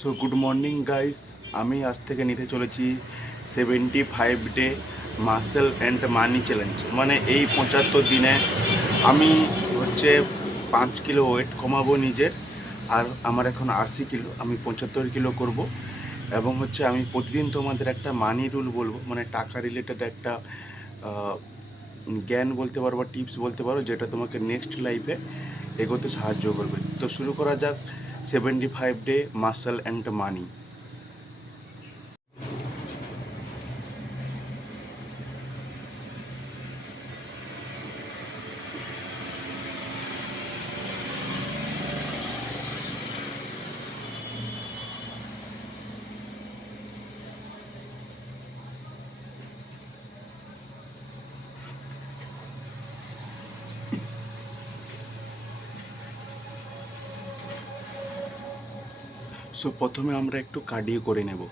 So good morning guys, আমি আজ থেকে নিতে চলেছি 75 day muscle and money challenge. মানে এই 75 দিনে আমি হচ্ছে 5 কিলো ওয়েট কমাবো নিজের। আর আমার এখন 80 কিলো, আমি 75 কিলো করব। এবং হচ্ছে আমি প্রতিদিন তোমাদের একটা মানি রুল বলবো, মানে টাকা রিলেটেড একটা আহ, জ্ঞান বলতে পারো বা টিপস বলতে পারো, যেটা তোমাকে নেক্সট লাইফে এগোতে সাহায্য করবে। তো শুরু করা যাক 75 day muscle and money. So প্রথমে আমরা একটু কার্ডিও করে নেব।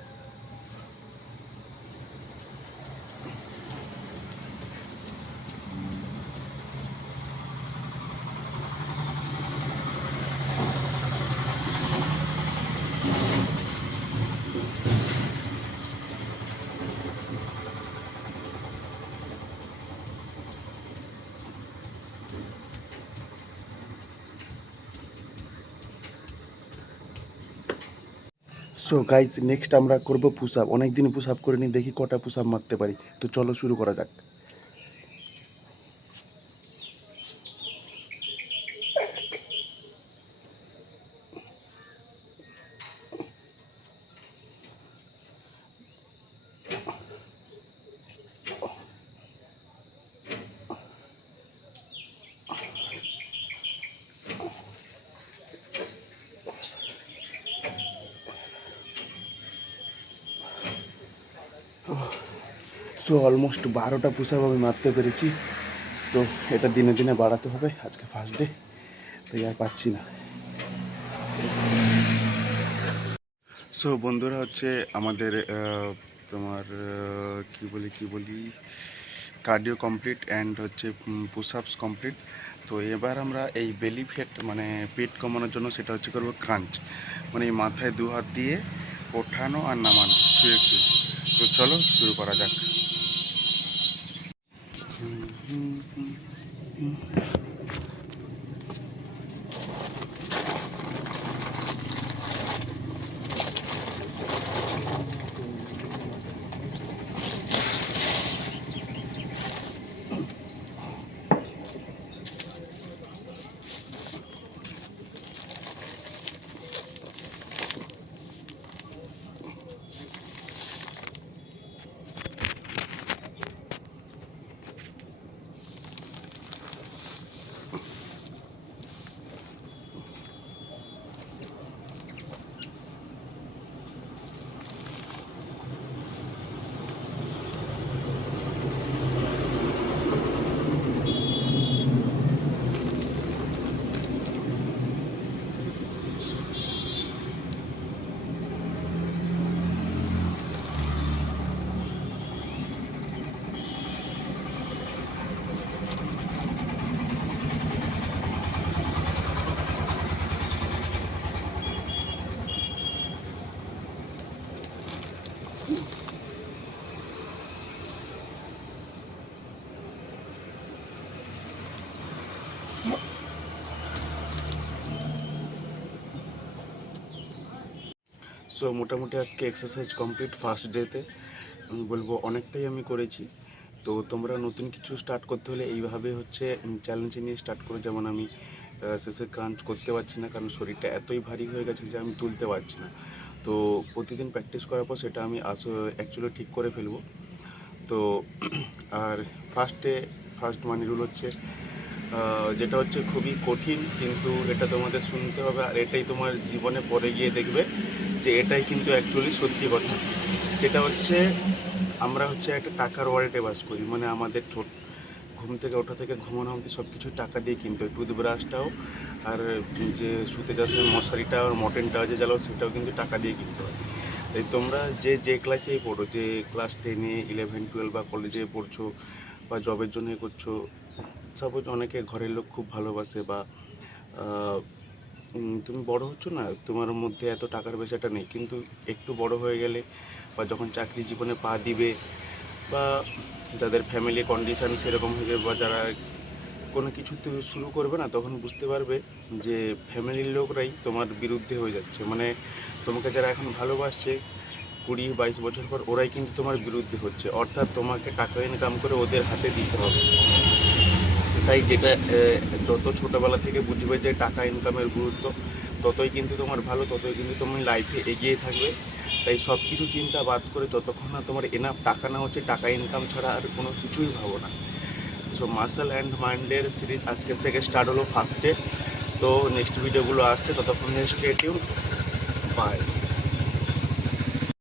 সো গাইস, নেক্সট আমরা করব পুশ আপ। অনেকদিন পুশ আপ করিনি, দেখি কটা পুশ আপ মারতে পারি। তো চলো শুরু করা যাক। সো অলমোস্ট 12টা পুশ আপ আমি মারতে পেরেছি। তো এটা দিনে দিনে বাড়াতে হবে, আজকে ফার্স্ট ডে, তাই আর পাচ্ছি না। সো বন্ধুরা, হচ্ছে আমাদের তোমার কি বলি কার্ডিও কমপ্লিট অ্যান্ড হচ্ছে পুশ আপস কমপ্লিট। তো এবার আমরা এই বেলি ফ্যাট মানে পেট কমানোর জন্য সেটা হচ্ছে করবো ক্রাঞ্চ, মানে এই মাথায় দু হাত দিয়ে ওঠানো আর নামানো শুয়ে শুয়ে। তো চলো শুরু করা যাক। সো মোটামুটি আজকে এক্সারসাইজ কমপ্লিট ফার্স্ট ডেতে। আমি বলবো অনেকটাই আমি করেছি। তো তোমরা নতুন কিছু স্টার্ট করতে হলে এইভাবে হচ্ছে চ্যালেঞ্জ নিয়ে স্টার্ট করো। যেমন আমি শেষে ক্রাঞ্চ করতে পারছি না, কারণ শরীরটা এতই ভারী হয়ে গেছে যে আমি তুলতে পারছি না। তো প্রতিদিন প্র্যাকটিস করার পর সেটা আমি অ্যাকচুয়ালি ঠিক করে ফেলবো। তো আর ফার্স্ট মানি রুল হচ্ছে যেটা হচ্ছে খুবই কঠিন, কিন্তু এটা তোমাদের শুনতে হবে। আর এটাই তোমার জীবনে পরে গিয়ে দেখবে যে এটাই কিন্তু অ্যাকচুয়ালি সত্যি কথা। সেটা হচ্ছে আমরা হচ্ছে একটা টাকার ওয়ার্ল্ডে বাস করি। মানে আমাদের ঘুম থেকে ওঠা থেকে ঘুমানো অবধি সব কিছু টাকা দিয়ে কিনতে হয়। টুথব্রাশটাও আর যে শুতে যাওয়ার সময় মশারিটা আর মর্টিনটা যে জ্বালাও সেটাও কিন্তু টাকা দিয়ে কিনতে হয়। তাই তোমরা যে ক্লাসেই পড়ো, যে ক্লাস 10-এ 11-12 বা কলেজে পড়ছো বা জবের জন্য করছো, সাপোজ অনেকে ঘরের লোক খুব ভালোবাসে বা তুমি বড় হচ্ছ না, তোমার মধ্যে এত টাকার পেশাটা নেই, কিন্তু একটু বড় হয়ে গেলে বা যখন চাকরি জীবনে পা দিবে বা যাদের ফ্যামিলি কন্ডিশন সেরকম হয়ে যাবে বা যারা কোনো কিছুতে শুরু করবে না, তখন বুঝতে পারবে যে ফ্যামিলির লোকরাই তোমার বিরুদ্ধে হয়ে যাচ্ছে। মানে তোমাকে যারা এখন ভালোবাসছে 20-22 বছর পর, ওরাই কিন্তু তোমার বিরুদ্ধে হচ্ছে, অর্থাৎ তোমাকে টাকা ইনকাম করে ওদের হাতে দিতে হবে। তাই যেটা যত ছোটোবেলা থেকে বুঝবে যে টাকা ইনকামের গুরুত্ব, ততই কিন্তু তোমার ভালো, ততই কিন্তু তুমি লাইফে এগিয়ে থাকবে। তাই সব কিছু চিন্তা বাদ করে যতক্ষণ না তোমার এনাফ টাকা না হচ্ছে, টাকা ইনকাম ছাড়া আর কোনো কিছুই ভাবো না। সো মাসেল অ্যান্ড মাইন্ডের সিরিজ আজকের থেকে স্টার্ট হলো ফার্স্টে। তো নেক্সট ভিডিওগুলো আসছে, ততক্ষণ স্টে টিউন। বাই।